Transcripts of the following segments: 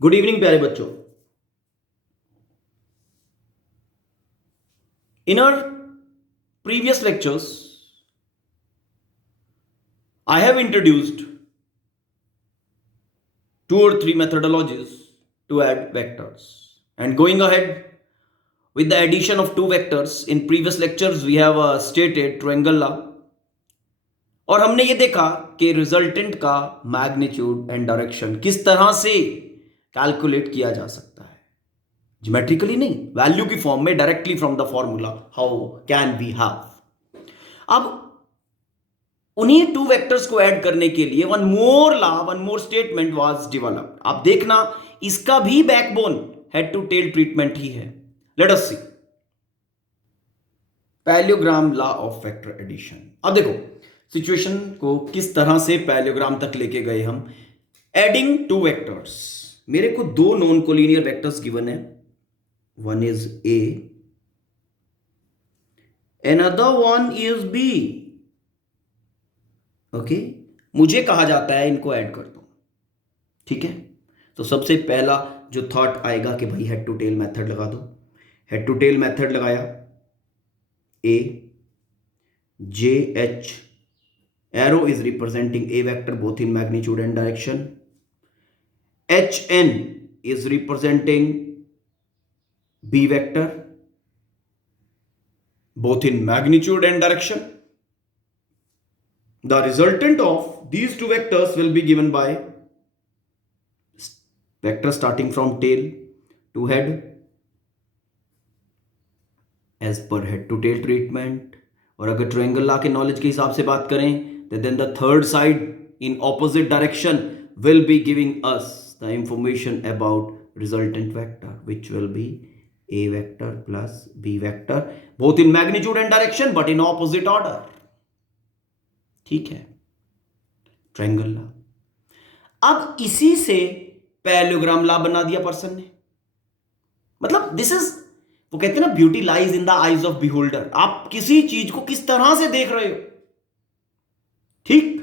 Good evening प्यारे बच्चों। In our previous lectures, I have introduced two or three methodologies to add vectors. And going ahead with the addition of two vectors, in previous lectures we have stated triangle law. और हमने ये देखा कि resultant का magnitude and direction किस तरह से calculate किया जा सकता है, ज्योमेट्रिकली नहीं, वैल्यू की फॉर्म में, directly from the formula how can we have. अब उन्हीं टू वेक्टर्स को ऐड करने के लिए one more statement was developed. आप देखना इसका भी backbone head to tail treatment ही है। Let us see parallelogram law of vector addition. अब देखो सिचुएशन को किस तरह से पैरेललोग्राम तक लेके गए हम। एडिंग टू वेक्टर्स, मेरे को दो नॉन कोलिनियर वेक्टर्स गिवन है, one is a, another one is B। Okay, मुझे कहा जाता है इनको ऐड कर दो, ठीक है। तो सबसे पहला जो थॉट आएगा कि भाई हेड टू टेल मेथड लगा दो। हेड टू टेल मेथड लगाया, A J H, arrow is representing A vector both in magnitude and direction, H N is representing B vector both in magnitude and direction. The resultant of these two vectors will be given by vector starting from tail to head as per head to tail treatment। और अगर triangle law के knowledge के हिसाब से बात करें तो then the third side in opposite direction will be giving us the information about resultant vector, which will be a vector plus b vector both in magnitude and direction but in opposite order। ठीक है, triangle law. अब इसी से parallelogram law बना दिया person ने। मतलब this is, वो कहते हैं ना, beauty lies in the eyes of beholder. आप किसी चीज को किस तरह से देख रहे हो, ठीक।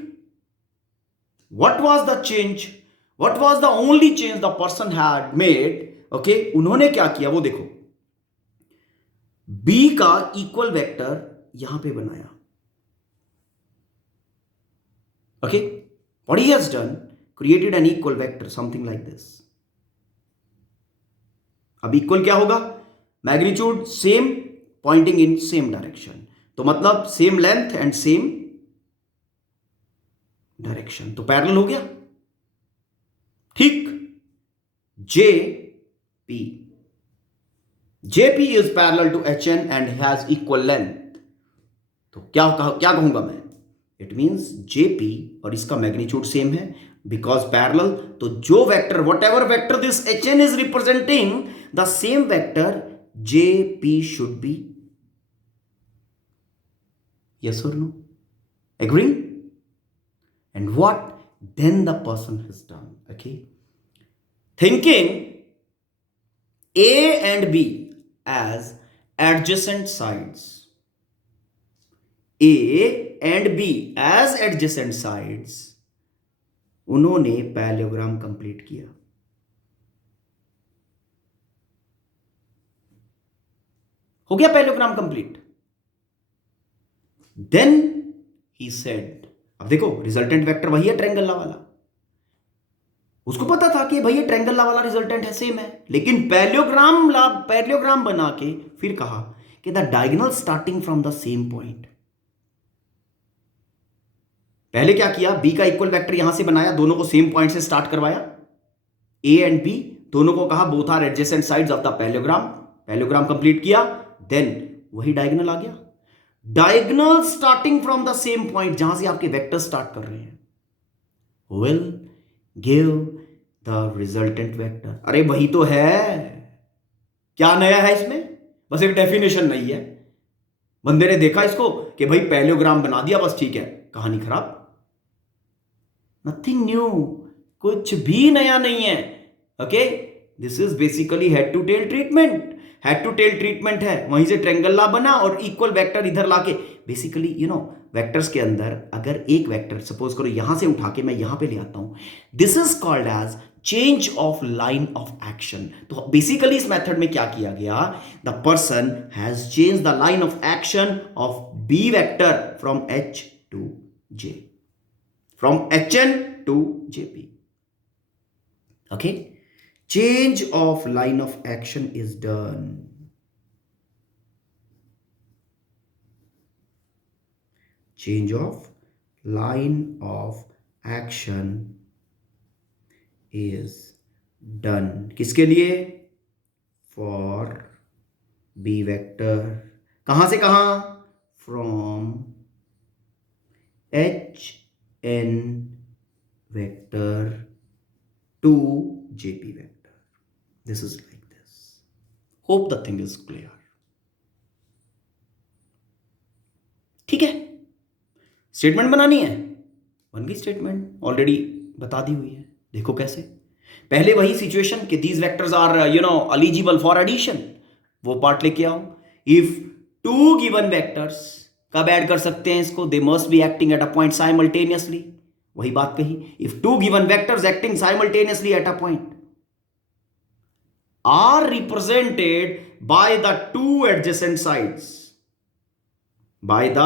What was the change, what was the only change the person had made. Okay, उन्होंने क्या किया वो देखो, बी का इक्वल वेक्टर यहां पे बनाया। Okay, what he has done, created an equal vector something like this. अब इक्वल क्या होगा, magnitude same, pointing in same direction, तो मतलब same length and same direction, तो पैरेलल हो गया, ठीक। J P, JP is parallel to HN and has equal length। तो क्या कहूंगा मैं, इट मींस JP और इसका मैग्नीट्यूड सेम है बिकॉज पैरेलल। तो जो vector, whatever vector this HN is representing, the same vector JP should be. Yes और no, agree? And what then the person has done, okay, thinking A and B as adjacent sides, A and B as adjacent sides, उन्होंने parallelogram complete किया। हो गया parallelogram complete. Then he said, अब देखो resultant vector वही है triangle law वाला, उसको पता था कि भाई ये ट्रायंगल लॉ वाला रिजल्टेंट है, सेम है, लेकिन पैरेललोग्राम बना के फिर कहा कि the diagonal starting from the same point. पहले क्या किया, बी का इक्वल वेक्टर यहां से बनाया, दोनों को सेम पॉइंट से स्टार्ट करवाया, ए एंड बी दोनों को कहा both are adjacent sides of the parallelogram, parallelogram complete किया, देन वही डायगोनल आ गया। Diagonal starting from the same point, जहां से आपके वेक्टर स्टार्ट कर रहे हैं, will give the resultant vector. अरे वही तो है, क्या नया है इसमें, बस एक डेफिनेशन नहीं है। बंदे ने देखा इसको कि भाई पैरेललोग्राम बना दिया, बस ठीक है, कहानी खराब। नथिंग न्यू, कुछ भी नया नहीं है। Okay, this is basically head to tail treatment. Head to tail treatment है, वहीं से ट्रायंगल लॉ बना और इक्वल वेक्टर इधर लाके, बेसिकली यू नो वेक्टर्स के अंदर अगर एक वेक्टर सपोज करो यहां से उठा के मैं यहां पे ले आता हूं, this is called as change of line of action. तो बेसिकली इस मेथड में क्या किया गया, the person has change the line of action of B vector from H to J, from H N to JP. Okay, change of line of action is done. Change of line of action is done. किसके लिए? For B vector. कहां से कहां? From H n vector to JP vector. This is like this. Hope the thing is clear. ठीक है, statement बनानी है, बन गई स्टेटमेंट, ऑलरेडी बता दी हुई है। देखो कैसे, पहले वही सिचुएशन कि these vectors are eligible for addition, वो पार्ट लेके आओ। इफ टू गिवन वेक्टर्स, कब ऐड कर सकते हैं इसको? They must be acting at a point simultaneously, वही बात कही। If two given vectors acting simultaneously at a point are represented by the two adjacent sides, by the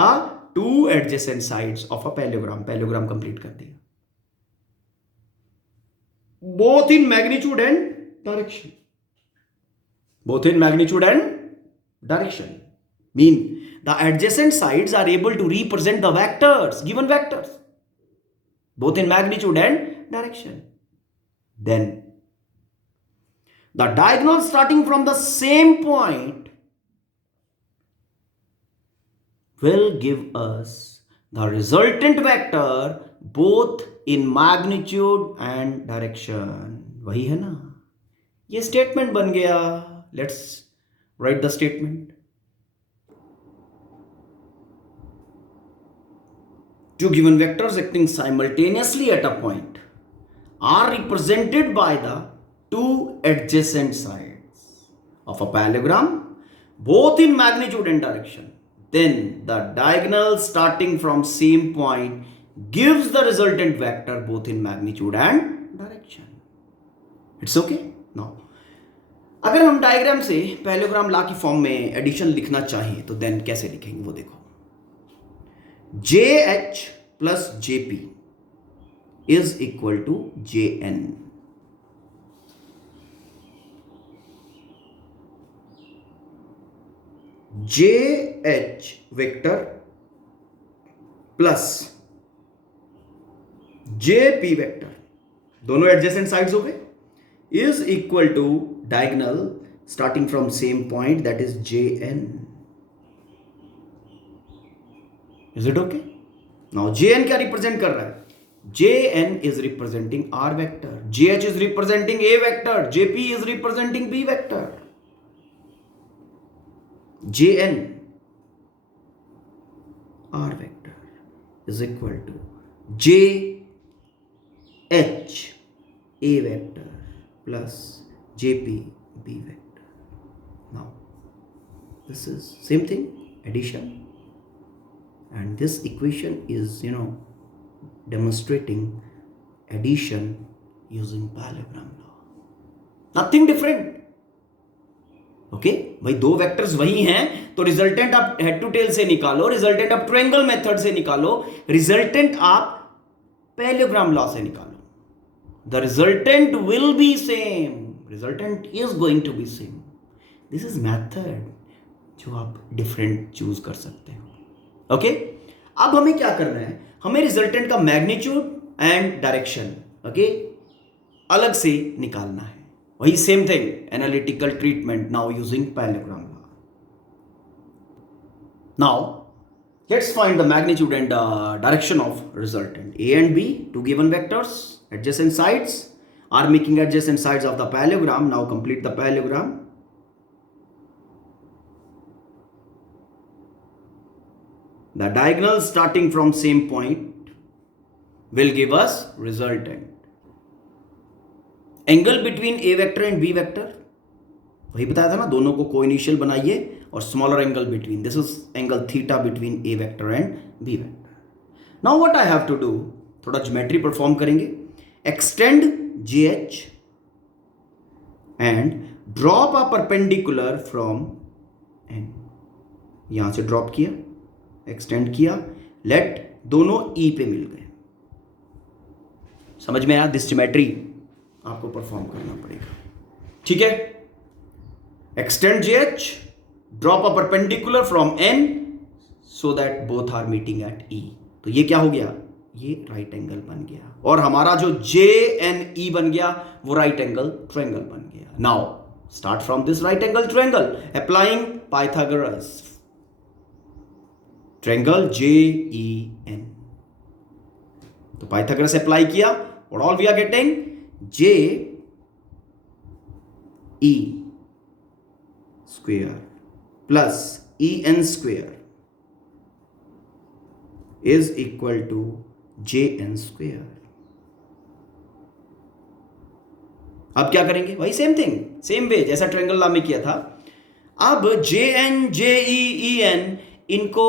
two adjacent sides of a parallelogram. Parallelogram complete कर दिया, both in magnitude and direction, both in magnitude and direction, mean the adjacent sides are able to represent the vectors, given vectors, both in magnitude and direction. Then the diagonal starting from the same point will give us the resultant vector both in magnitude and direction. वही है ना, ये statement बन गया। Let's write the statement. Two given vectors acting simultaneously at a point are represented by the two adjacent sides of a parallelogram, both in magnitude and direction. Then the diagonal starting from same point gives the resultant vector both in magnitude and direction. It's okay? Now, अगर हम diagram से parallelogram law की form में addition लिखना चाहें तो then कैसे लिखेंगे वो देखो। JH plus JP is equal to JN. JH vector plus JP vector, दोनों एडजेसेंट साइड्स हो गए, is equal to diagonal starting from same point, that is JN. Is it okay? Now JN क्या represent कर रहा है? JN is representing R vector, JH is representing A vector, JP is representing B vector. JN R vector is equal to JH A vector plus JP B vector. Now this is same thing, addition, and this equation is demonstrating addition using parallelogram law. Nothing different. Okay भाई, दो vectors वही हैं तो resultant आप head to tell से निकालो, resultant आप triangle method से निकालो, रिजल्टेंट आप पैरेललोग्राम लॉ से निकालो। The resultant will be same, resultant is going to be same. This is method जो आप डिफरेंट चूज कर सकते हो। ओके, अब हमें क्या करना है? हमें रिजल्टेंट का मैग्नीट्यूड एंड डायरेक्शन अलग से निकालना है। वही same thing, analytical treatment now using parallelogram law. Now let's find the magnitude and direction of resultant. A and B, two given vectors, adjacent sides are making adjacent sides of the parallelogram. Now complete the parallelogram. The diagonal starting from same point will give us resultant. Angle between A vector and B vector, वही बताया था ना, दोनों को coinitial बनाइए और smaller angle between, this is angle theta between A vector and B vector. Now what I have to do, थोड़ा geometry perform करेंगे। Extend GH and drop a perpendicular from N. यहां से ड्रॉप किया, extend किया, late दोनों E पे मिल गए. समझ में आया? दिस ज्योमेट्री आपको परफॉर्म करना पड़ेगा. ठीक है. Extend GH, drop a perpendicular from N so that both are meeting at E. तो ये क्या हो गया? ये राइट एंगल बन गया और हमारा जो JNE बन गया वो राइट एंगल ट्रायंगल बन गया. Now start from this right angle triangle applying Pythagoras triangle JEN. तो पाइथागोरस अप्लाई किया और all we are getting JE square plus EN square is equal to JN square. अब क्या करेंगे? वही सेम थिंग, सेम वे जैसा triangle law में किया था. अब JN JE EN इनको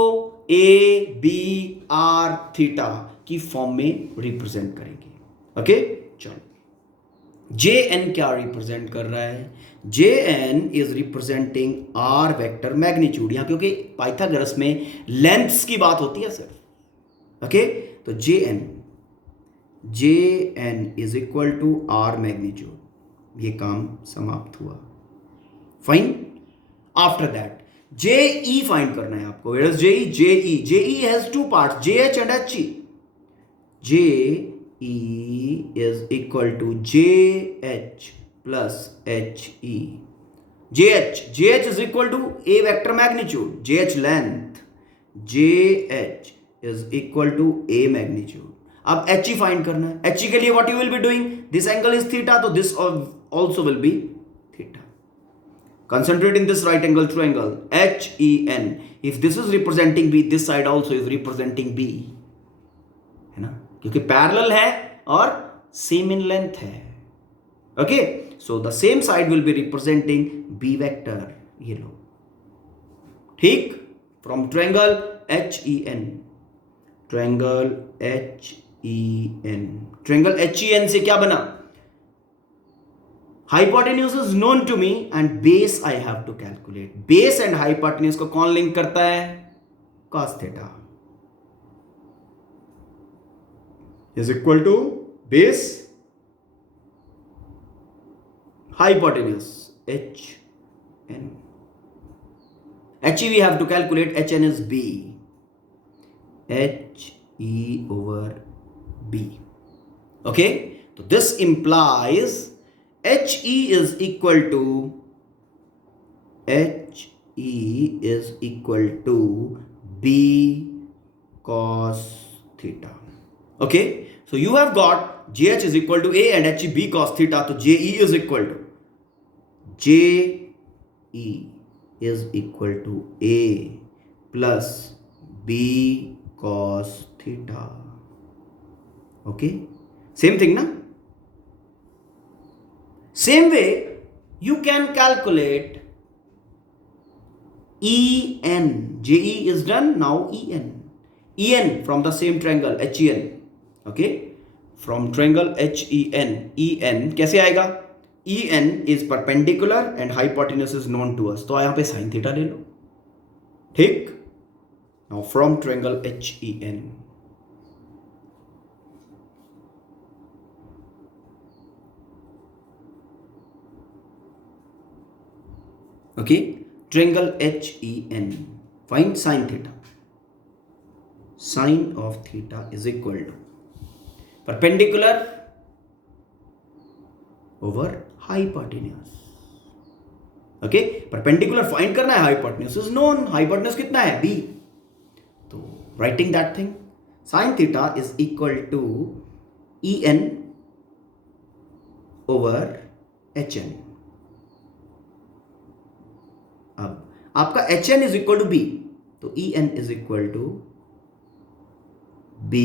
ABR थीटा की फॉर्म में रिप्रेजेंट करेंगे. ओके, चलो. JN क्या रिप्रेजेंट कर रहा है? JN is representing R vector magnitude. यहां क्योंकि पाइथागोरस में लेंथ्स की बात होती है सर. ओके, तो JN is equal to R magnitude. ये काम समाप्त हुआ. Fine. After that JE find करना है आपको. Where is JE? JE has two parts, JH and HE. JE is equal to JH plus HE. JH is equal to A vector magnitude, JH length. JH is equal to A magnitude. अब HE find करना है. HE के लिए what you will be doing? This angle is theta, तो this also will be theta. Concentrate in this right angle triangle HEN. If this is representing B, this side also is representing B. है ना, क्योंकि parallel है और same in length है. Okay, so the same side will be representing B vector. ये लो. ठीक. From triangle HEN. Triangle HEN. Triangle HEN से क्या बना? Hypotenuse is known to me and base I have to calculate. Base and hypotenuse को कौन link करता है? cos theta is equal to base hypotenuse HN. HE we have to calculate. HN is B. HE over B. Okay, so this implies HE is equal to B cos theta. Okay, so you have got JH is equal to A and HE B cos theta. So JE is equal to A plus B cos theta. Okay, same thing na? Same way you can calculate EN. JE is done. Now EN from the same triangle HEN. Okay, from triangle HEN. EN कैसे आएगा? EN is perpendicular and hypotenuse is known to us. तो यहां पे sine theta ले लो. ठीक. Now from triangle HEN. Okay, triangle HEN. Find sine theta. Sine of theta is equal to perpendicular over hypotenuse. Okay, perpendicular find करना है. Hypotenuse is known. Hypotenuse कितना है? B. तो writing that thing, sine theta is equal to EN over HN. अब आपका HN is equal to B, तो EN is equal to B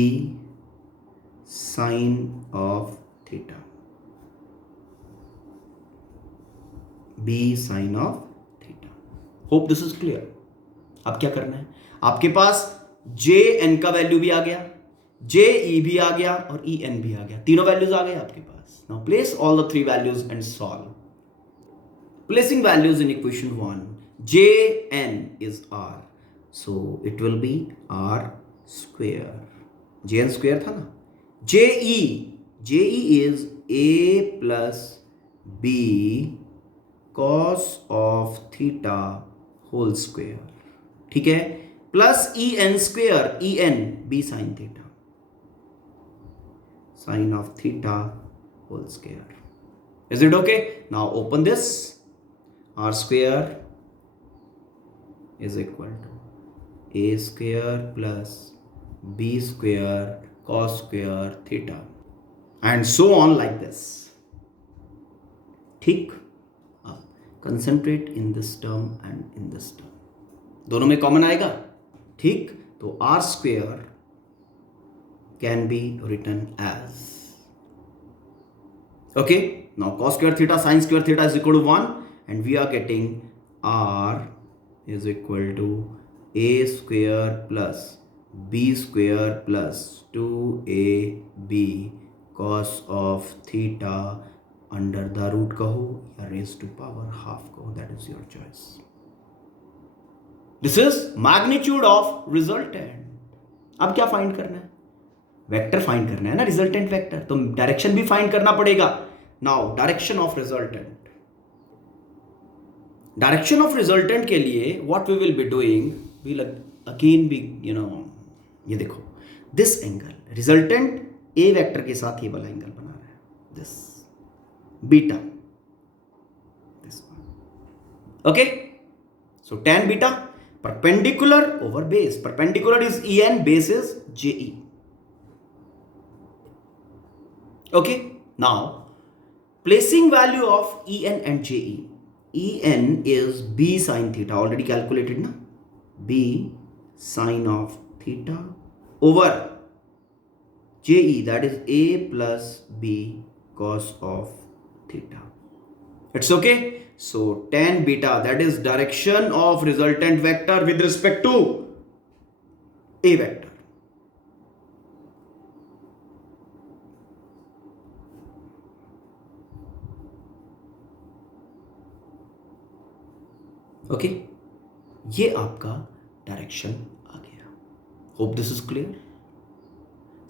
sine of theta. B sine of theta. Hope this is clear. अब क्या करना है? आपके पास JN का value भी आ गया, जे ई भी आ गया और ई एन भी आ गया, तीनों वैल्यूज आ गए आपके पास. Now place all the three values and solve. Placing values in equation 1, Jn is r, so it will be r square. Jn square था ना. Je is a plus b cos of theta whole square. ठीक है. Plus E N square, E N B sine theta, sine of theta whole square. Is it okay? Now open this. R square is equal to a square plus b square cos square theta and so on like this. ठीक. अब concentrate in this term and in this term. दोनों में common आएगा. ठीक. तो R square can be written as, okay, now cos square theta sin square theta is equal to 1. And we are getting r is equal to a square plus b square plus 2ab cos of theta under the root कहो या raised to power half कहो, that is your choice. This is magnitude of resultant. अब क्या find करना है? Vector find करना है ना, रिजल्टेंट वेक्टर. तो डायरेक्शन भी फाइंड करना पड़ेगा. Now direction of resultant. Direction of resultant के लिए what we will be doing, will again be ये देखो this angle, resultant A vector के साथ ये वाला एंगल बना रहा है, this beta, this one. Okay, so tan beta perpendicular over base. Perpendicular is E N, base is J E. Okay, now placing value of E N and J E. En is b sin theta, already calculated na, b sin of theta over je, that is a plus b cos of theta. It's okay. So tan beta, that is direction of resultant vector with respect to a vector. Okay, ये आपका direction आ गया. Hope this is clear.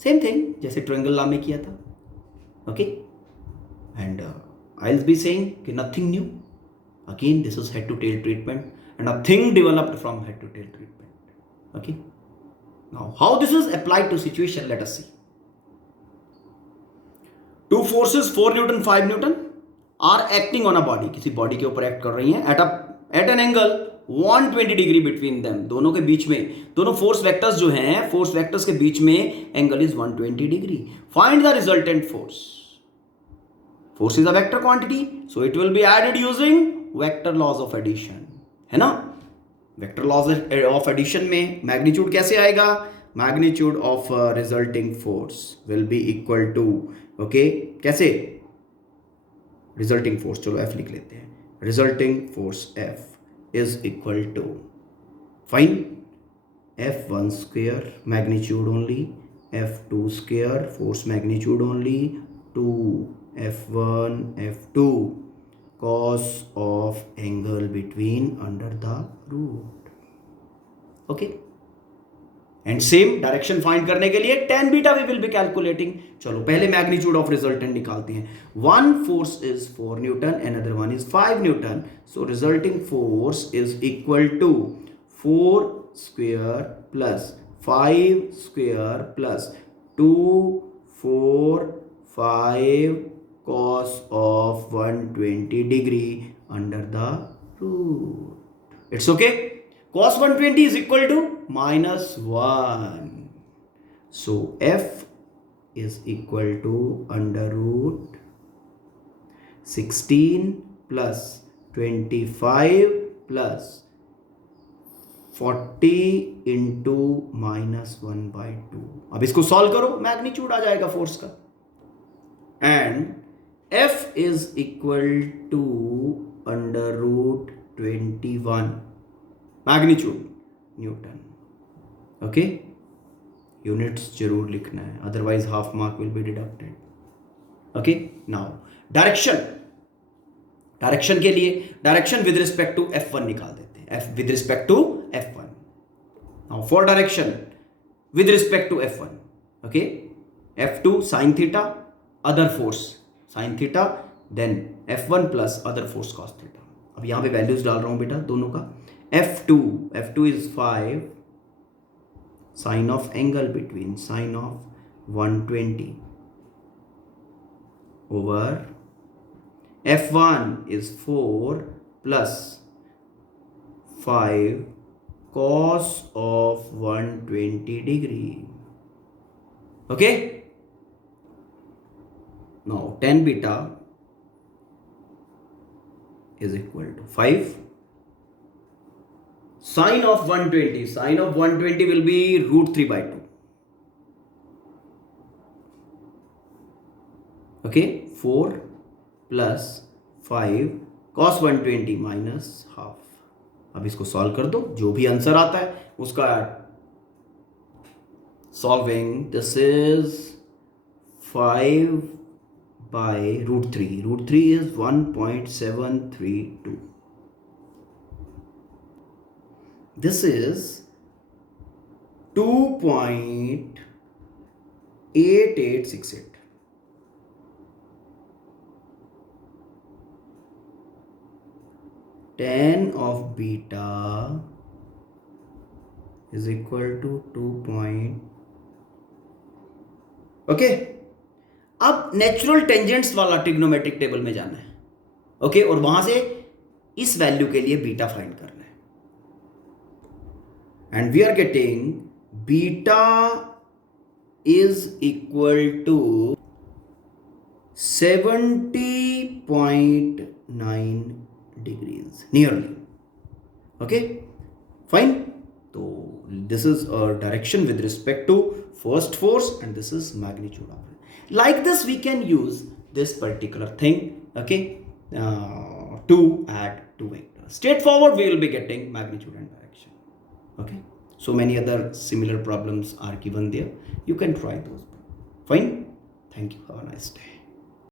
Same thing जैसे triangle law में किया था. Okay, and I will be saying कि nothing new. Again this is head to tail treatment and nothing developed from head to tail treatment. Okay, now how this is applied to situation, let us see. Two forces 4 newton 5 newton are acting on a body. किसी body के ऊपर act कर रही हैं at an angle 120 degree between them. दोनों के बीच में, दोनों फोर्स वेक्टर्स जो हैं, फोर्स वेक्टर्स के बीच में angle is 120 degree. Find the resultant force. Force is a vector quantity, so it will be added using vector laws of addition, है ना. वेक्टर लॉज ऑफ एडिशन में मैग्नीट्यूड कैसे आएगा? Magnitude of resulting force will be equal to, okay, कैसे? Resulting force, चलो F लिख लेते हैं. Resulting force F is equal to, fine, F1 square magnitude only, F2 square force magnitude only, 2 F1 F2 cos of angle between under the root. Okay, and same direction find करने के लिए tan beta we will be calculating. चलो पहले magnitude of resultant निकालते हैं. One force is 4 newton, another one is 5 newton. So resulting force is equal to 4 square plus 5 square plus 2 4 5 cos of 120 degree under the root. It's okay. Cos 120 is equal to -1. So F is equal to under root 16 plus 25 plus 40 into -1/2. अब इसको solve करो, magnitude आ जाएगा force का. And F is equal to under root 21 magnitude Newton. Okay, units जरूर लिखना है, otherwise half mark will be deducted. Okay, now direction. Direction के लिए direction with respect to F1 निकाल देते हैं. F with respect to F1. Now for direction with respect to F1, okay, F2 sin theta, other force sin theta, then F1 plus other force cos theta. अब यहां पे values डाल रहा हूं बेटा दोनों का. F2 is 5 sine of angle between sine of 120 over F1 is 4 plus 5 cos of 120 degree. Okay? Now tan beta is equal to 5. Sine of 120. Sine of 120 will be root 3 by 2. Okay? 4 plus 5 cos 120 minus half. अब इसको solve कर दो, जो भी answer आता है उसका solving. This is 5 by root 3. Root 3 is 1.732. This is 2.8868. tan of beta is equal to 2 okay. अब नेचुरल टेंजेंट्स वाला ट्रिग्नोमेट्रिक टेबल में जाना है. ओके, और वहां से इस वैल्यू के लिए बीटा फाइंड करना है. And we are getting beta is equal to 70.9 degrees nearly. Okay, fine. So this is a direction with respect to first force and this is magnitude of it. Like this we can use this particular thing, okay, to add two vectors. Straightforward we will be getting magnitude and direction. Okay, so many other similar problems are given there. You can try those. Fine. Thank you. Have a nice day.